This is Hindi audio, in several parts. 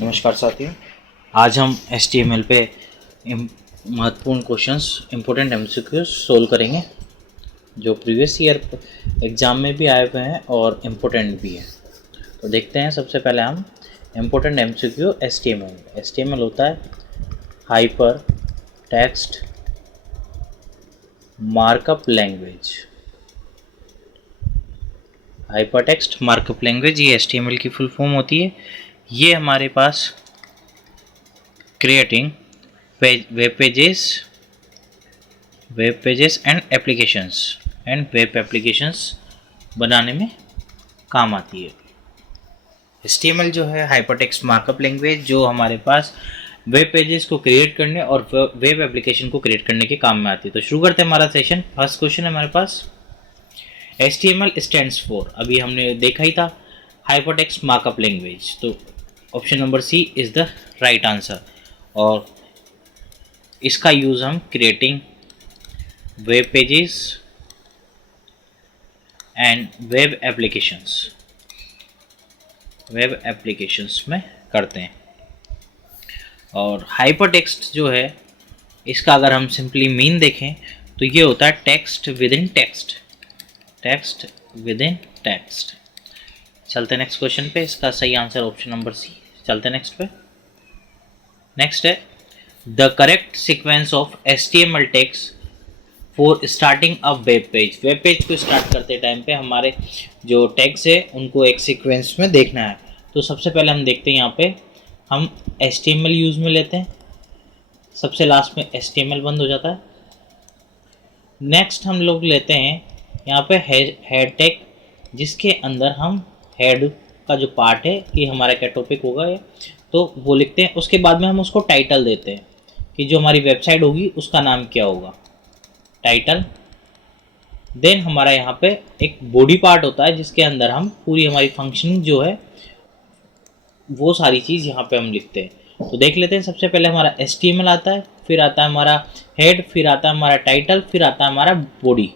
नमस्कार साथियों, आज हम HTML पे महत्वपूर्ण क्वेश्चंस इम्पोर्टेंट MCQs सोल्व करेंगे जो प्रीवियस ईयर एग्ज़ाम में भी आए हुए हैं और इम्पोर्टेंट भी है। तो देखते हैं सबसे पहले हम इम्पोर्टेंट MCQ HTML होता है hyper text markup language. Hyper text markup language ये HTML की फुल फॉर्म होती है। ये हमारे पास creating web pages and web applications बनाने में काम आती है। HTML जो है हाइपरटेक्स्ट मार्कअप लैंग्वेज जो हमारे पास वेब पेजेस को क्रिएट करने और वेब एप्लीकेशन को क्रिएट करने के काम में आती है। तो शुरू करते हैं हमारा सेशन। फर्स्ट क्वेश्चन है हमारे पास HTML स्टैंड्स फॉर, अभी हमने देखा ही था हाइपरटेक्स्ट मार्कअप लैंग्वेज, तो option number C is the right answer. और इसका यूज़ हम creating web pages and web applications में करते हैं। और हाइपरटेक्स्ट जो है इसका अगर हम सिंपली मीन देखें तो ये होता है टेक्स्ट विद इन टेक्स्ट। चलते हैं नेक्स्ट क्वेश्चन पे। इसका सही आंसर ऑप्शन नंबर सी। चलते हैं नेक्स्ट पे। नेक्स्ट है the correct sequence of HTML tags for starting a web page. Web page को स्टार्ट करते टाइम पे हमारे जो टैग्स है उनको एक सीक्वेंस में देखना है। तो सबसे पहले हम देखते हैं यहाँ पे हम HTML यूज़ में लेते हैं, सबसे लास्ट में HTML बंद हो जाता है। नेक्स्ट हम लोग लेते हैं यहाँ पे हेड टैग, जिसके अंदर हम हेड का जो पार्ट है कि हमारा क्या टॉपिक होगा ये, तो वो लिखते हैं। उसके बाद में हम उसको टाइटल देते हैं कि जो हमारी वेबसाइट होगी उसका नाम क्या होगा, टाइटल। देन हमारा यहाँ पे एक बॉडी पार्ट होता है जिसके अंदर हम पूरी हमारी फंक्शनिंग जो है वो सारी चीज़ यहाँ पे हम लिखते हैं। तो देख लेते हैं। सबसे पहले हमारा HTML आता है, फिर आता है हमारा हेड, फिर आता है हमारा टाइटल, फिर आता है हमारा बॉडी।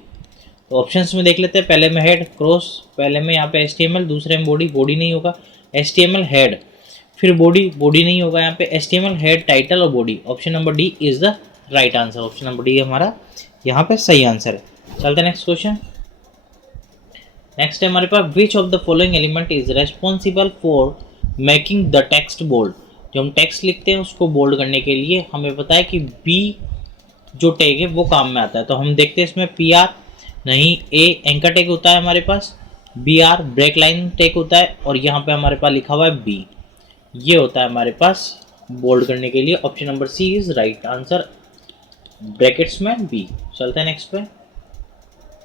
तो ऑप्शंस में देख लेते हैं। पहले में हेड क्रॉस, पहले में यहाँ पे HTML, दूसरे में बॉडी नहीं होगा, HTML हेड, फिर बॉडी नहीं होगा, यहाँ पे HTML हेड टाइटल और body. Option number D is the right answer. Option number D हमारा यहाँ पे सही आंसर है। चलते हैं नेक्स्ट क्वेश्चन। नेक्स्ट है हमारे पास which of the following element is responsible for making the text bold. जो हम टेक्स्ट लिखते हैं उसको बोल्ड करने के लिए हमें पता है कि बी जो टैग है वो काम में आता है। तो हम देखते हैं इसमें PR नहीं, ए एंकर टैग होता है हमारे पास, BR ब्रेक लाइन टैग होता है, और यहाँ पे हमारे पास लिखा हुआ है B, ये होता है हमारे पास बोल्ड करने के लिए। Option number C is right answer, brackets में B। चलते हैं नेक्स्ट पे।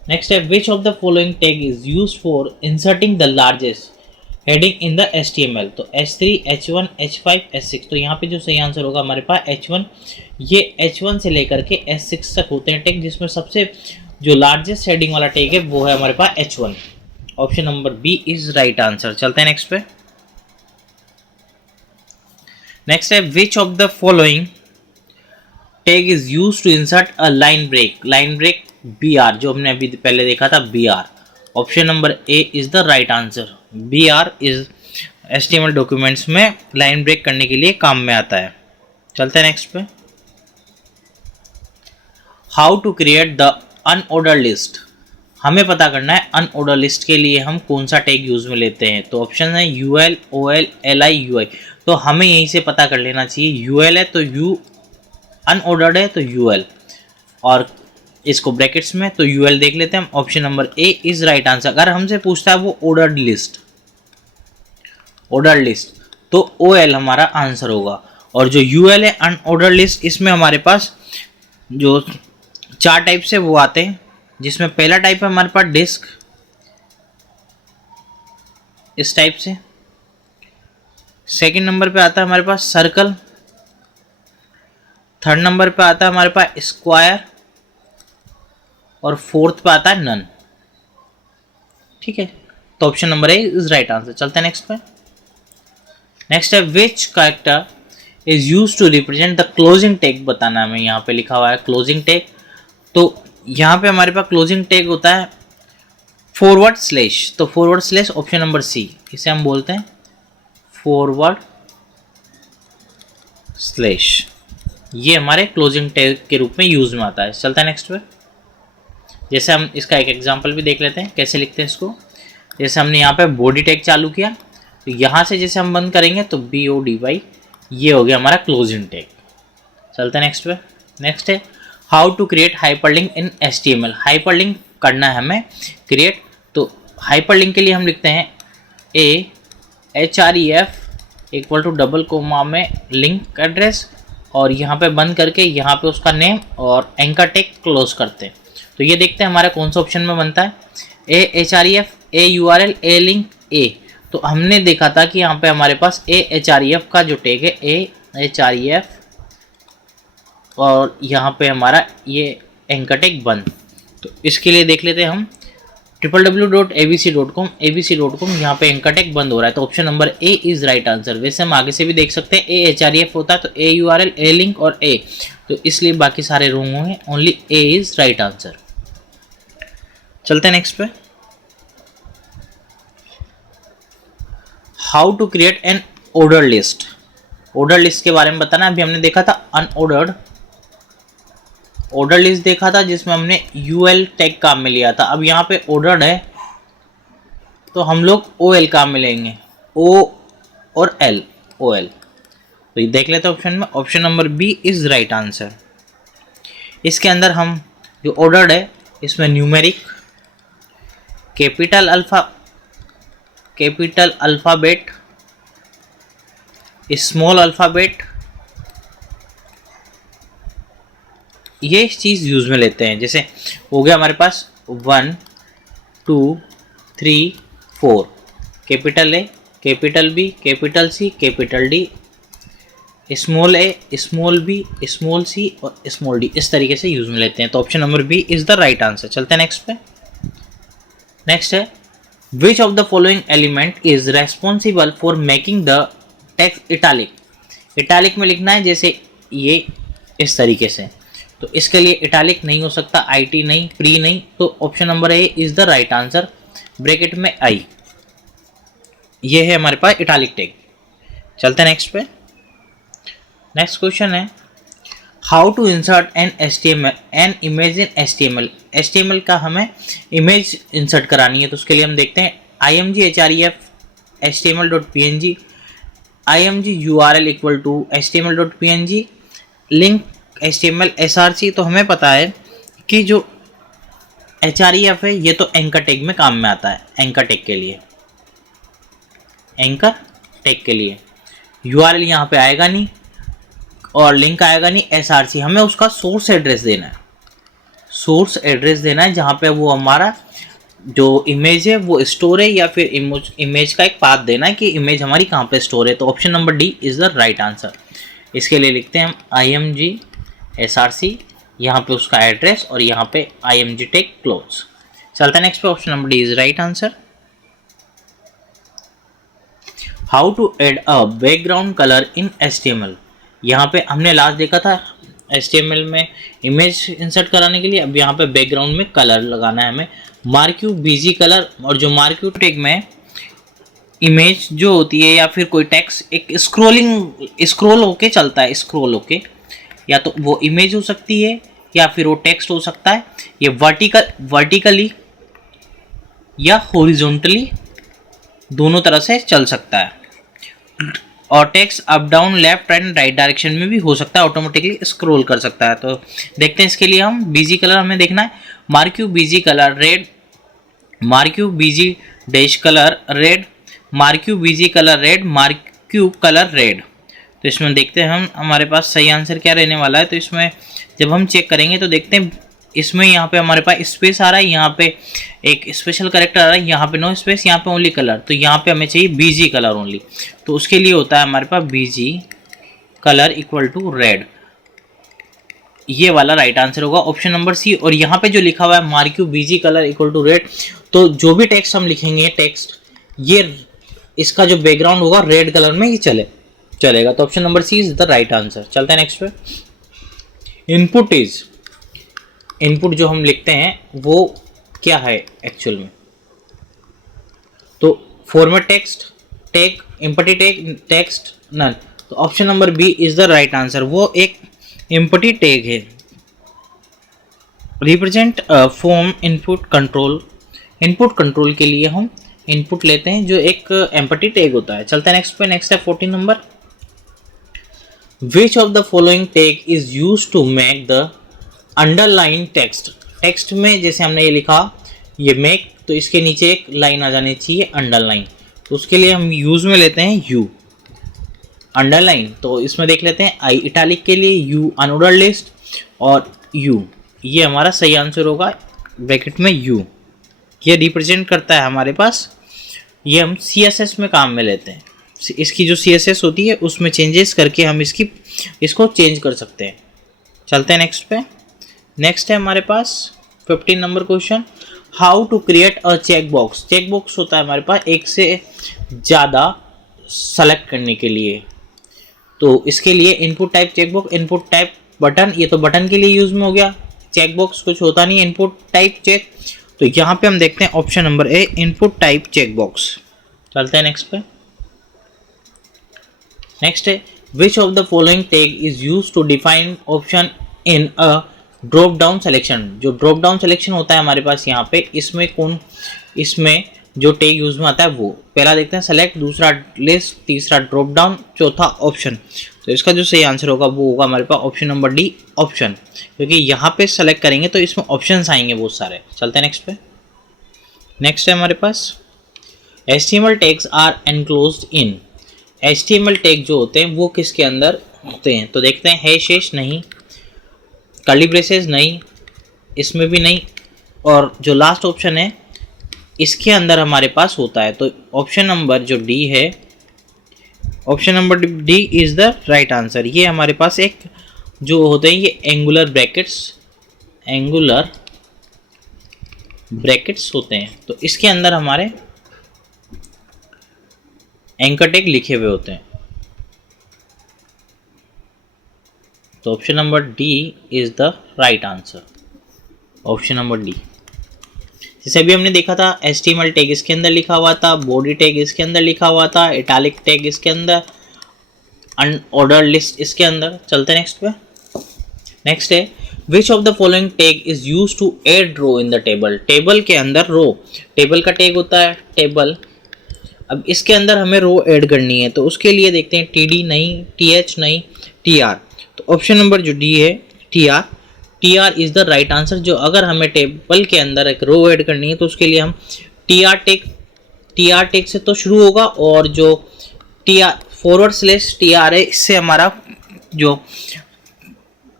नेक्स्ट है which of the following tag is used for inserting the largest heading in the HTML। तो H3, H1, H5, H6। तो यहाँ पे जो सही आंसर होगा हमारे पास H1। ये H1 से लेकर के H6 तक होते हैं टैग, जिसमें सबसे जो लार्जेस्ट हेडिंग वाला टैग है वो है हमारे पास H1। Option number B is right answer. चलते हैं नेक्स्ट पे। नेक्स्ट है which of the following tag is used to insert a line break BR, जो हमने अभी पहले देखा था BR। Option number A is the right answer. BR इज HTML डॉक्यूमेंट्स में लाइन ब्रेक करने के लिए काम में आता है। चलते हैं नेक्स्ट पे। How to create the unorder list. हमें पता करना है अनऑर्डर लिस्ट के लिए हम कौन सा टैग यूज में लेते हैं। तो ऑप्शन है UL, OL, LI, UI। तो हमें यहीं से पता कर लेना चाहिए। UL है तो U, अनऑर्डर्ड है तो UL, और इसको ब्रैकेट्स में तो UL देख लेते हैं हम। Option number A is right answer. अगर हमसे पूछता है वो ऑर्डर्ड लिस्ट तो OL हमारा आंसर होगा। और जो UL है अनऑर्डर्ड लिस्ट, इसमें हमारे पास जो 4 टाइप से वो आते हैं, जिसमें पहला टाइप है हमारे पास डिस्क, इस टाइप से। सेकंड नंबर पे आता है हमारे पास सर्कल, थर्ड नंबर पे आता है हमारे पास स्क्वायर, और फोर्थ पे आता है नन। ठीक है, तो option number A is right answer. चलते हैं नेक्स्ट पे। नेक्स्ट है which character is use to represent the closing tag. बताना हमें, यहाँ पे लिखा हुआ है क्लोजिंग टैग। तो यहाँ पे हमारे पास क्लोजिंग टैग होता है /। तो /, ऑप्शन नंबर सी, इसे हम बोलते हैं फॉरवर्ड स्लैश, ये हमारे क्लोजिंग टैग के रूप में यूज में आता है। चलता है नेक्स्ट पे। जैसे हम इसका एक एग्जांपल भी देख लेते हैं कैसे लिखते हैं इसको। जैसे हमने यहाँ पे बॉडी टैग चालू किया, तो यहाँ से जैसे हम बंद करेंगे तो BODY, ये हो गया हमारा क्लोजिंग टैग। चलते हैं नेक्स्ट पे। नेक्स्ट है how to create hyperlink in HTML। Hyperlink करना है हमें क्रिएट, तो हाइपरलिंक के लिए हम लिखते हैं href equal to double comma में लिंक एड्रेस, और यहाँ पे बंद करके यहाँ पे उसका नेम और एंकर टैग क्लोज करते हैं। तो ये देखते हैं हमारा कौन सा ऑप्शन में बनता है, href, url, link, तो हमने देखा था कि यहाँ पे हमारे पास href का जो टैग है href, और यहाँ पे हमारा ये एंकर टैग बंद। तो इसके लिए देख लेते हैं हम www.abc.com यहाँ पे एंकर टैग बंद हो रहा है, तो option number A is right answer. वैसे हम आगे से भी देख सकते हैं href होता है तो url, link और तो इसलिए बाकी सारे रॉन्ग होंगे, only A is right answer. चलते हैं नेक्स्ट पे। How to create an order list. Order list के बारे में बताना। अभी हमने देखा था अनऑर्डर्ड, ऑर्डर लिस्ट देखा था जिसमें हमने UL टैग काम में लिया था। अब यहाँ पे ऑर्डर्ड है तो हम लोग OL काम में लेंगे, O और L, OL। तो ये देख लेते हैं ऑप्शन में, option number B is right answer. इसके अंदर हम जो ऑर्डर्ड है इसमें numeric, capital alphabet, small alphabet, ये चीज़ यूज़ में लेते हैं। जैसे हो गया हमारे पास 1 2 3 4, capital A, capital B, capital C, capital D, small A, small B, small C और स्मॉल D, इस तरीके से यूज़ में लेते हैं। तो option number B is the right answer. चलते हैं नेक्स्ट पे। नेक्स्ट है which of the following element is responsible for making the text italic. Italic में लिखना है जैसे ये इस तरीके से, तो इसके लिए इटैलिक नहीं हो सकता, IT नहीं, प्री नहीं, तो option number A is the right answer. Bracket में I, ये है हमारे पास इटैलिक टैग। चलते हैं नेक्स्ट पे। नेक्स्ट क्वेश्चन है how to insert an image in HTML का हमें इमेज इंसर्ट करानी है, तो उसके लिए हम देखते हैं img href html.png, img url equal to html.png, link HTML src। तो हमें पता है कि जो href है ये तो एंकर टैग में काम में आता है, एंकर टैग के लिए url यहाँ पे आएगा नहीं और लिंक आएगा नहीं, src हमें उसका सोर्स एड्रेस देना है जहाँ पे वो हमारा जो इमेज है वो स्टोर है, या फिर इमेज का एक पाथ देना है कि इमेज हमारी कहाँ पे स्टोर है। तो option number D is the right answer. इसके लिए लिखते हैं हम img src, यहाँ पे उसका एड्रेस और यहाँ पे img टैग क्लोज। चलता है नेक्स्ट पे, option number D is right answer. How to add a background colour in HTML। यहाँ पे हमने लास्ट देखा था HTML में इमेज इंसर्ट कराने के लिए, अब यहाँ पे बैकग्राउंड में कलर लगाना है हमें, मार्क्यू BG कलर। और जो मार्क्यू टैग में इमेज जो होती है या फिर कोई टेक्स्ट एक स्क्रोल होके चलता है, स्क्रोल होके, या तो वो इमेज हो सकती है या फिर वो टेक्स्ट हो सकता है, ये वर्टिकली या हॉरिजॉन्टली दोनों तरह से चल सकता है, और text up down left and right direction में भी हो सकता है, ऑटोमेटिकली स्क्रॉल कर सकता है। तो देखते हैं इसके लिए हम BG कलर हमें देखना है, marquee BG colour red, marquee BG dash colour red, marquee BG colour red, marquee colour red. तो इसमें देखते हैं हम हमारे पास सही आंसर क्या रहने वाला है। तो इसमें जब हम चेक करेंगे तो देखते हैं इसमें यहाँ पे हमारे पास स्पेस आ रहा है, यहाँ पे एक स्पेशल कैरेक्टर आ रहा है, यहाँ पे नो स्पेस, यहाँ पे ओनली कलर। तो यहाँ पे हमें चाहिए BG कलर ओनली, तो उसके लिए होता है हमारे पास BG colour equal to red, ये वाला राइट आंसर होगा ऑप्शन नंबर सी। और यहाँ पे जो लिखा हुआ है marquee BG colour equal to red, तो जो भी टेक्स्ट हम लिखेंगे टेक्स्ट, ये इसका जो बैकग्राउंड होगा रेड कलर में ही चलेगा। तो option number C is the right answer. चलते हैं नेक्स्ट पे। इनपुट जो हम लिखते हैं वो क्या है एक्चुअल में, तो format text, tag, empty tag, text none. तो option number B is the right answer. वो एक एम्प्टी टैग है। Represent form input control. Input control के लिए हम इनपुट लेते हैं जो एक एम्प्टी टैग होता है। चलते हैं नेक्स्ट पे। नेक्स्ट है 14 number. Which of the following tag is use to make the underline text. Text में जैसे हमने ये लिखा ये मेक, तो इसके नीचे एक लाइन आ जानी चाहिए अंडरलाइन, तो उसके लिए हम यूज में लेते हैं यू अंडरलाइन। तो इसमें देख लेते हैं आई इटैलिक के लिए यू अनऑर्डर्ड लिस्ट और यू, ये हमारा सही आंसर होगा ब्रैकेट में यू। ये रिप्रेजेंट करता है हमारे पास, ये हम CSS में काम में लेते हैं। इसकी जो CSS होती है उसमें चेंजेस करके हम इसको चेंज कर सकते हैं। चलते हैं नेक्स्ट पे। नेक्स्ट है हमारे पास 15 number question. How to create a check box. Check box होता है हमारे पास एक से ज़्यादा सेलेक्ट करने के लिए, तो इसके लिए input type check box, input type button, ये तो बटन के लिए यूज में हो गया। चेक बॉक्स कुछ होता नहीं, इनपुट टाइप चेक, तो यहाँ पे हम देखते हैं option number A input type check box. चलते हैं नेक्स्ट पे। नेक्स्ट है which of the following tag is use to define option in a drop down selection. जो ड्रॉप डाउन सिलेक्शन होता है हमारे पास यहाँ पे, इसमें जो टैग यूज में आता है वो पहला देखते हैं सेलेक्ट, दूसरा लिस्ट, तीसरा ड्रॉप डाउन, चौथा ऑप्शन। तो इसका जो सही आंसर होगा वो होगा हमारे पास ऑप्शन नंबर डी ऑप्शन, क्योंकि यहाँ पे सेलेक्ट करेंगे तो इसमें ऑप्शंस आएंगे बहुत सारे। चलते हैं नेक्स्ट पे। नेक्स्ट है हमारे पास HTML tags are enclosed in. HTML tag जो होते हैं वो किसके अंदर होते हैं, तो देखते हैं हैश नहीं, कर्ली ब्रेसेस नहीं, इसमें भी नहीं, और जो लास्ट ऑप्शन है इसके अंदर हमारे पास होता है। तो ऑप्शन नंबर जो डी है, option number D is the right answer. ये हमारे पास एक जो होते हैं ये एंगुलर ब्रैकेट्स होते हैं, तो इसके अंदर हमारे एंकर टैग लिखे हुए होते हैं। तो option number D is the right answer, option number D. जैसे अभी हमने देखा था HTML टैग इसके अंदर लिखा हुआ था, बॉडी टैग इसके अंदर लिखा हुआ था, इटैलिक टैग इसके अंदर, अनऑर्डर्ड लिस्ट इसके अंदर। चलते हैं नेक्स्ट पे। नेक्स्ट है which of the following tag is use to add row in the table. Table के अंदर रो, टेबल का टैग होता है टेबल, अब इसके अंदर हमें रो ऐड करनी है, तो उसके लिए देखते हैं TD नहीं, TH नहीं, TR। तो ऑप्शन नंबर जो डी है TR is the right answer. जो अगर हमें टेबल के अंदर एक रो ऐड करनी है तो उसके लिए हम TR टैग से तो शुरू होगा, और जो /TR है इससे हमारा जो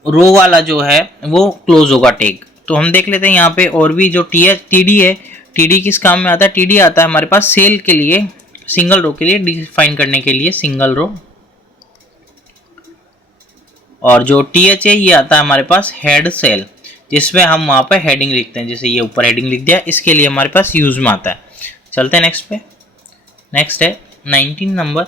रो वाला जो है वो क्लोज होगा टैग। तो हम देख लेते हैं यहाँ पे, और भी जो TD है, TD किस काम में आता है, TD आता है हमारे पास सेल के लिए, सिंगल रो के लिए डिफाइन करने के लिए सिंगल रो, और जो TH है ये आता है हमारे पास हेड सेल, जिसमें हम वहाँ पे हेडिंग लिखते हैं, जैसे ये ऊपर हेडिंग लिख दिया, इसके लिए हमारे पास यूज में आता है। चलते हैं नेक्स्ट पे। नेक्स्ट है 19 number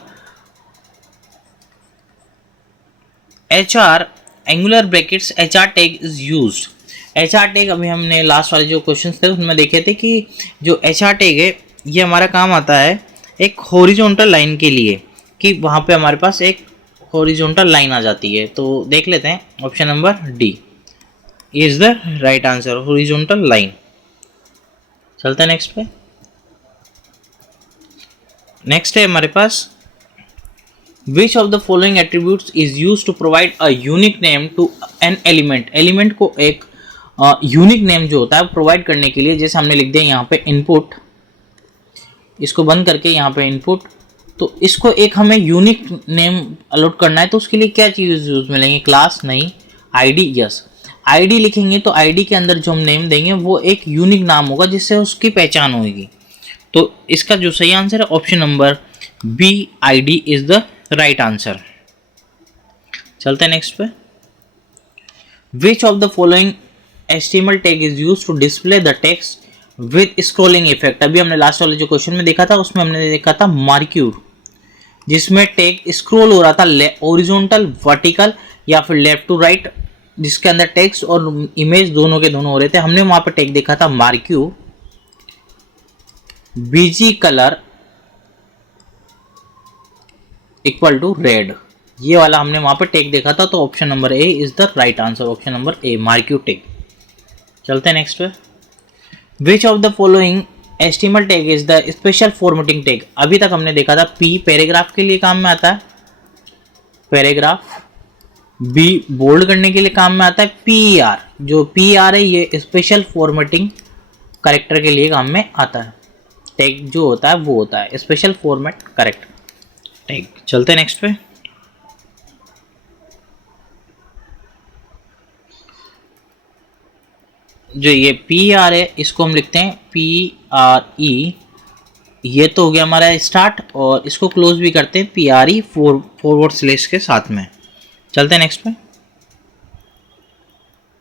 HR angular brackets HR tag is used. HR tag अभी हमने लास्ट वाले जो क्वेश्चंस थे उसमें देखे थे कि जो HR टैग है ये हमारा काम आता है एक हॉरिजॉन्टल लाइन के लिए, कि वहाँ पे हमारे पास एक हॉरिजॉन्टल लाइन आ जाती है। तो देख लेते हैं option number D is the right answer, horizontal line. चलते हैं नेक्स्ट पे। नेक्स्ट है हमारे पास which of the following attributes is use to provide a unique name to an element. Element को एक यूनिक नेम जो होता है प्रोवाइड करने के लिए, जैसे हमने लिख दिया यहाँ पे इनपुट, इसको बंद करके यहाँ पे इनपुट, तो इसको एक हमें यूनिक नेम अलॉट करना है, तो उसके लिए क्या चीज़ यूज में लेंगे, क्लास नहीं, आईडी, यस आईडी लिखेंगे, तो आईडी के अंदर जो हम नेम देंगे वो एक यूनिक नाम होगा जिससे उसकी पहचान होगी। तो इसका जो सही आंसर है option number B ID is the right answer. चलते हैं नेक्स्ट पे। Which of the following HTML tag is use to display the text with scrolling effect. अभी हमने लास्ट वाले जो क्वेश्चन में देखा था उसमें हमने देखा था मार्क्यूर, जिसमें टैग स्क्रॉल हो रहा था हॉरिजॉन्टल, वर्टिकल या फिर लेफ्ट टू राइट, जिसके अंदर टेक्स्ट और इमेज दोनों के दोनों हो रहे थे। हमने वहां पे टैग देखा था marquee BG colour equal to red, ये वाला हमने वहां पे टैग देखा था, तो option number A is the right answer, option number A marquee tag. चलते हैं नेक्स्ट पे। Which of the following HTML tag is the special formatting tag. अभी तक हमने देखा था P पैराग्राफ के लिए काम में आता है, पैराग्राफ। B बोल्ड करने के लिए काम में आता है। PER, जो PER है ये स्पेशल फॉर्मेटिंग करेक्टर के लिए काम में आता है। टैग जो होता है वो होता है स्पेशल फॉर्मेट करेक्टर टैग। चलते हैं नेक्स्ट पे। जो ये PER है इसको हम लिखते हैं PRE। ये तो हो गया हमारा स्टार्ट, और इसको क्लोज भी करते हैं PRE फॉरवर्ड स्लैश के साथ में। चलते हैं नेक्स्ट पे।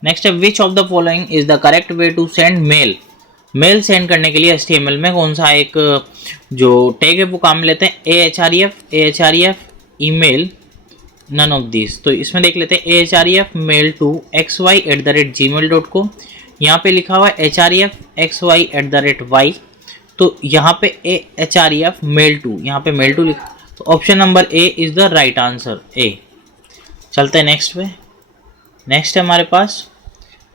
नेक्स्ट है which of the following is the correct way to send mail. Mail send करने के लिए HTML में कौन सा एक जो टैग है वो काम में लेते हैं। AHREF email, none of this. तो इसमें देख लेते हैं AHREF मेल टू xy@gmail.com। यहाँ पे लिखा हुआ है HREF xy@y, तो यहाँ पे AHREF मेल टू, यहाँ पे मेल टू लिखा, तो option number A is the right answer, A. चलते हैं नेक्स्ट पे। नेक्स्ट है हमारे पास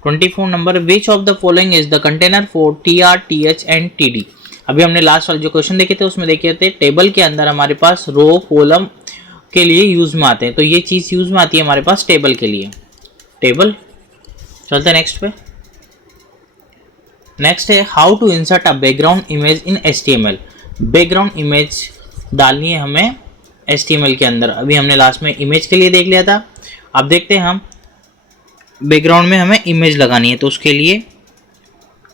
24 number. Which of the following is the container for TR TH and TD। अभी हमने लास्ट वाले जो क्वेश्चन देखे थे उसमें देखे थे टेबल के अंदर हमारे पास रो कॉलम के लिए यूज में आते हैं, तो ये चीज यूज में आती है हमारे पास टेबल के लिए, टेबल। चलते हैं नेक्स्ट पे। नेक्स्ट है how to insert a background image in HTML। Background image डालनी है हमें HTML के अंदर। अभी हमने लास्ट में इमेज के लिए देख लिया था, अब देखते हैं हम बैकग्राउंड में हमें इमेज लगानी है, तो उसके लिए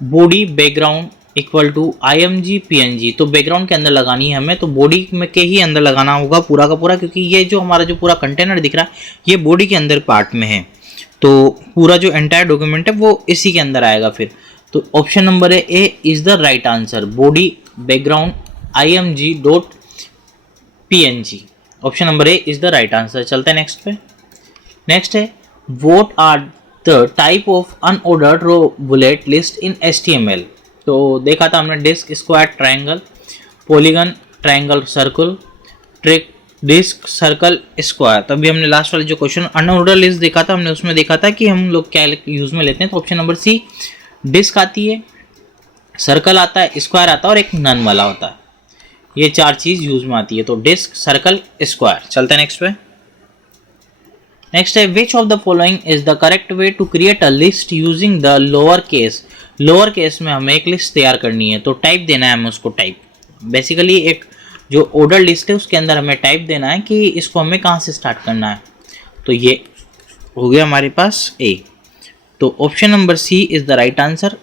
body background equal to img png। तो बैकग्राउंड के अंदर लगानी है हमें, तो बॉडी में के ही अंदर लगाना होगा पूरा का पूरा, क्योंकि ये जो हमारा जो पूरा कंटेनर दिख रहा है ये बॉडी के अंदर पार्ट में है, तो पूरा जो एंटायर डॉक्यूमेंट है वो इसी के अंदर आएगा फिर। तो option number A is the right answer, body background img.png। Option number A is the right answer. चलते हैं नेक्स्ट पे। नेक्स्ट है what are the type of unordered row bullet list in HTML। तो देखा था हमने disc, square, triangle, polygon, triangle, circle, trick, disc, circle, square. तो अभी हमने लास्ट वाले जो क्वेश्चन अनऑर्डर लिस्ट देखा था, हमने उसमें देखा था कि हम लोग क्या यूज में लेते हैं, तो ऑप्शन नंबर सी डिस्क आती है, सर्कल आता है, स्क्वायर आता है और एक नन वाला होता है। ये चार चीज यूज में आती है, तो डिस्क, सर्कल, स्क्वायर। चलते हैं नेक्स्ट पे। नेक्स्ट है which of the following is the correct way to create a list using the lower case. Lower case में हमें एक लिस्ट तैयार करनी है, तो टाइप देना है हमें उसको, टाइप बेसिकली एक जो ऑर्डर लिस्ट है उसके अंदर हमें टाइप देना है कि इसको हमें कहाँ से स्टार्ट करना है। तो ये हो गया हमारे पास ए, तो option number C is the right answer,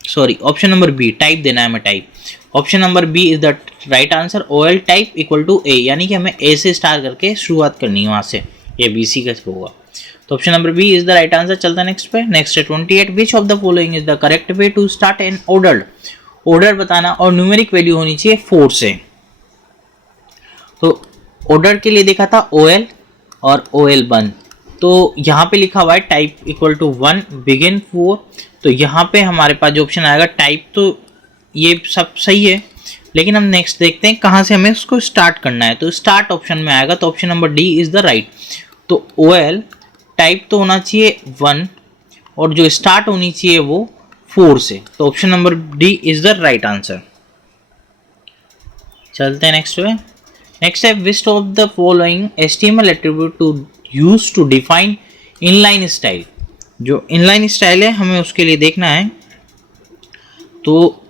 sorry option number B, type देना है हमें, type. Option number B is the right answer, OL type equal to A, यानी कि हमें ए से स्टार्ट करके शुरुआत करनी है वहाँ से, ये BC का होगा, तो option number B is the right answer. चलता है नेक्स्ट पे। नेक्स्ट है 28 which of the following is the correct way to start an ordered. Order बताना और न्यूमेरिक वैल्यू होनी चाहिए 4 से। तो ऑर्डर के लिए देखा था OL और OL1, तो यहाँ पे लिखा हुआ है टाइप इक्वल टू 1 बिगिन 4, तो यहाँ पे हमारे पास जो ऑप्शन आएगा टाइप, तो ये सब सही है, लेकिन हम नेक्स्ट देखते हैं कहाँ से हमें उसको स्टार्ट करना है, तो स्टार्ट ऑप्शन में आएगा, तो option number D is the right. तो OL टाइप तो होना चाहिए 1 और जो स्टार्ट होनी चाहिए वो 4 से, तो option number D is the right answer. चलते हैं नेक्स्ट पे। नेक्स्ट है which of the following HTML attribute to use to define inline style. जो इनलाइन स्टाइल है हमें उसके लिए देखना है, तो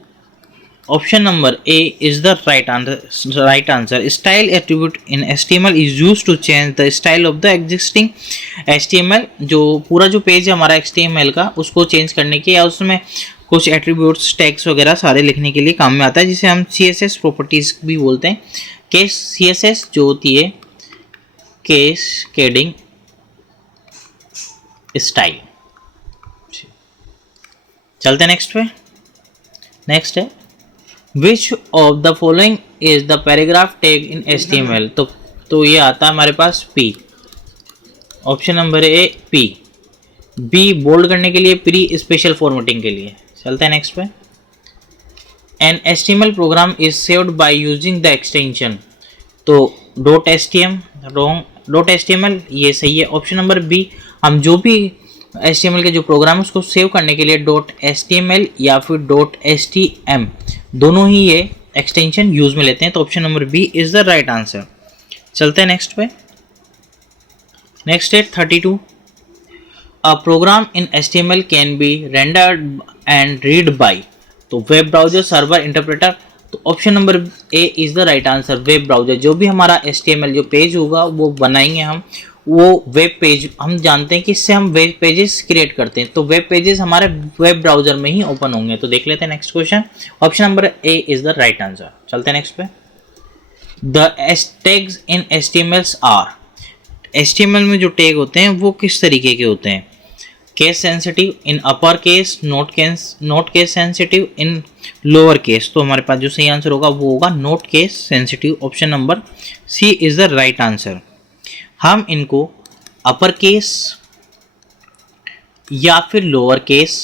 option number A is the right answer. Style attribute in HTML is use to change the style of the existing HTML। जो पूरा जो पेज है हमारा HTML का उसको चेंज करने के या उसमें कुछ एट्रीब्यूट्स, टैग्स वगैरह सारे लिखने के लिए काम में आता है, जिसे हम CSS प्रॉपर्टीज भी बोलते हैं। केस CSS जो होती है कैस्केडिंग स्टाइल। चलते हैं नेक्स्ट पे। नेक्स्ट है which of the following is the paragraph tag in HTML। तो ये आता है हमारे पास P, option number A P। B bold करने के लिए, प्री स्पेशल फॉर्मेटिंग के लिए। चलते हैं नेक्स्ट पे। An HTML program is saved by using the extension, तो .htm रॉन्ग, डॉट HTML, ये सही है। ऑप्शन नंबर बी, हम जो भी HTML के जो प्रोग्राम है उसको सेव करने के लिए डॉट HTML या फिर डॉट HTM दोनों ही ये एक्सटेंशन यूज में लेते हैं, तो option number B is the right answer. चलते हैं नेक्स्ट पे। नेक्स्ट है 32, a program in HTML can be rendered and read by, तो वेब ब्राउजर सर्वर इंटरप्रेटर, तो option number A is the right answer. Web browser, जो भी हमारा HTML जो पेज होगा वो बनाएंगे हम, वो वेब पेज, हम जानते हैं कि इससे हम वेब पेजेस क्रिएट करते हैं, तो वेब पेजेस हमारे वेब ब्राउजर में ही ओपन होंगे। तो देख लेते हैं next question, option number A is the right answer. चलते हैं नेक्स्ट पे। The tags in HTML are, HTML में जो टैग होते हैं वो किस तरीके के होते हैं? Case sensitive in upper case, not case sensitive in lower case, तो हमारे पास जो सही आंसर होगा वो होगा not case sensitive. Option number C is the right answer. हम इनको अपर केस या फिर लोअर केस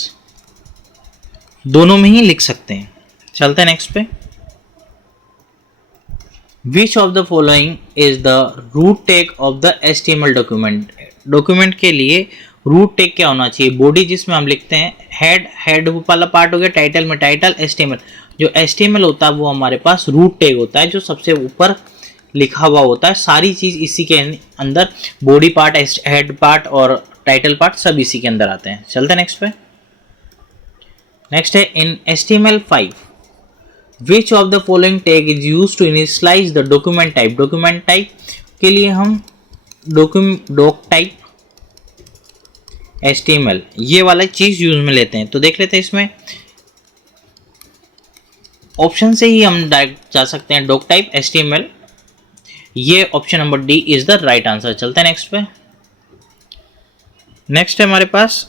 दोनों में ही लिख सकते हैं। चलते हैं नेक्स्ट पे। Which of the following is the root tag of the HTML document? Document के लिए रूट टैग क्या होना चाहिए? बॉडी जिसमें हम लिखते हैं, हेड वाला पार्ट हो गया, टाइटल में टाइटल, HTML, जो HTML होता है वो हमारे पास रूट टैग होता है, जो सबसे ऊपर लिखा हुआ होता है। सारी चीज इसी के अंदर, बॉडी पार्ट, हेड पार्ट और टाइटल पार्ट सब इसी के अंदर आते हैं। चलते हैं नेक्स्ट पे। नेक्स्ट है in HTML5 which of the following tag is use to initialise the document type? Document type के लिए हम डॉक टाइप HTML ये वाला चीज यूज में लेते हैं। तो देख लेते हैं इसमें ऑप्शन से ही हम डायरेक्ट जा सकते हैं, डॉक टाइप HTML, ये option number D is the right answer. चलते हैं नेक्स्ट पे। नेक्स्ट है हमारे पास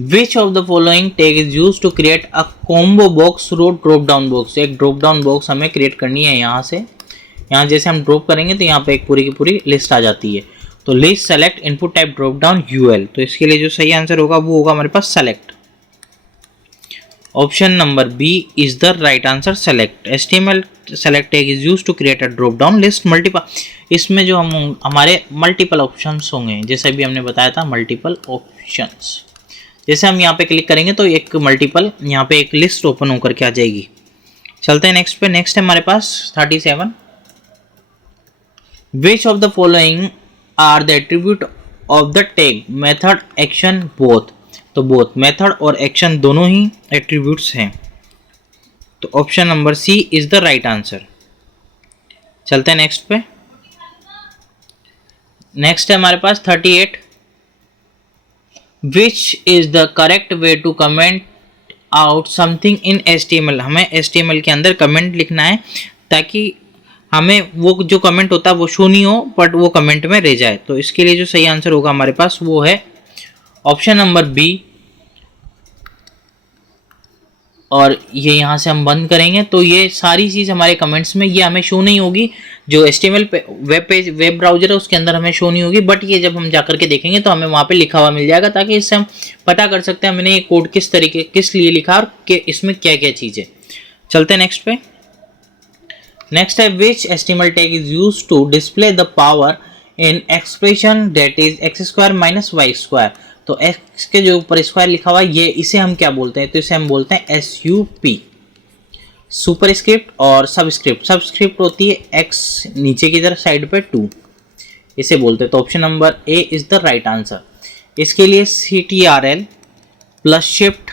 which of the following tag is use to create a combo box or drop down box? एक ड्रॉप डाउन बॉक्स हमें क्रिएट करनी है। यहाँ से यहाँ जैसे हम ड्रॉप करेंगे तो यहाँ पे एक पूरी की पूरी लिस्ट आ जाती है। तो list select input type drop down UL, तो इसके लिए जो सही आंसर होगा वो होगा हमारे पास select. Option number B is the right answer, select. HTML select tag is use to create a drop down list multiple, इसमें जो हम हमारे मल्टीपल ऑप्शंस होंगे, जैसे भी हमने बताया था मल्टीपल ऑप्शंस, जैसे हम यहाँ पे क्लिक करेंगे तो एक मल्टीपल यहाँ पे एक लिस्ट ओपन होकर के आ जाएगी। चलते हैं नेक्स्ट पे। नेक्स्ट है हमारे पास 37, which of the following are the attribute of the tag method action both? तो बोथ मेथड और एक्शन दोनों ही एट्रीब्यूट्स हैं, तो option number C is the right answer. चलते हैं नेक्स्ट पे। नेक्स्ट है हमारे पास 38, which is the correct way to comment out something in HTML? हमें HTML के अंदर कमेंट लिखना है ताकि हमें वो जो कमेंट होता है वो शो नहीं हो, बट वो कमेंट में रह जाए। तो इसके लिए जो सही आंसर होगा हमारे पास वो है ऑप्शन नंबर बी, और ये यहाँ से हम बंद करेंगे तो ये सारी चीज़ हमारे कमेंट्स में ये हमें शो नहीं होगी। जो HTML पे वेब ब्राउजर है उसके अंदर हमें शो नहीं होगी, बट ये जब हम जा करके देखेंगे तो हमें वहाँ पे लिखा हुआ मिल जाएगा, ताकि इससे हम पता कर सकते हैं हमने ये कोड किस तरीके किस लिए लिखा और इसमें क्या क्या चीज़ है। चलते हैं नेक्स्ट पे। नेक्स्ट है which HTML tag is use to display the power in expression that is x² - y²? तो x के जो ऊपर स्क्वायर लिखा हुआ है ये इसे हम क्या बोलते हैं? तो इसे हम बोलते हैं SUP, सुपरस्क्रिप्ट और सबस्क्रिप्ट। सबस्क्रिप्ट होती है x नीचे की तरफ साइड पे 2, इसे बोलते हैं। तो option number A is the right answer. इसके लिए CTRL plus shift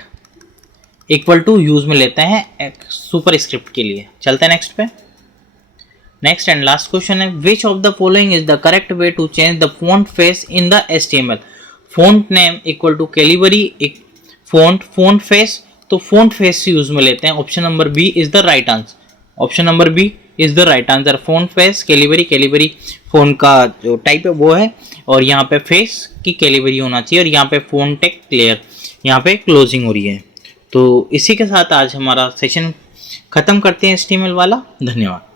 equal to use में लेते हैं सुपरस्क्रिप्ट के लिए। चलते हैं नेक्स्ट पे। नेक्स्ट एंड लास्ट क्वेश्चन है which of the following is the correct way to change the font face in the HTML? Font name equal to Calibri font face, तो फॉन्ट फेस यूज में लेते हैं। Option number B is the right answer. Option number B is the right answer. Font face Calibri font का जो टाइप है वो है, और यहाँ पे फेस की कैलिबरी होना चाहिए, और यहाँ पे फॉन्ट टेक क्लियर, यहाँ पे क्लोजिंग हो रही है। तो इसी के साथ आज हमारा सेशन खत्म करते हैं HTML वाला। धन्यवाद।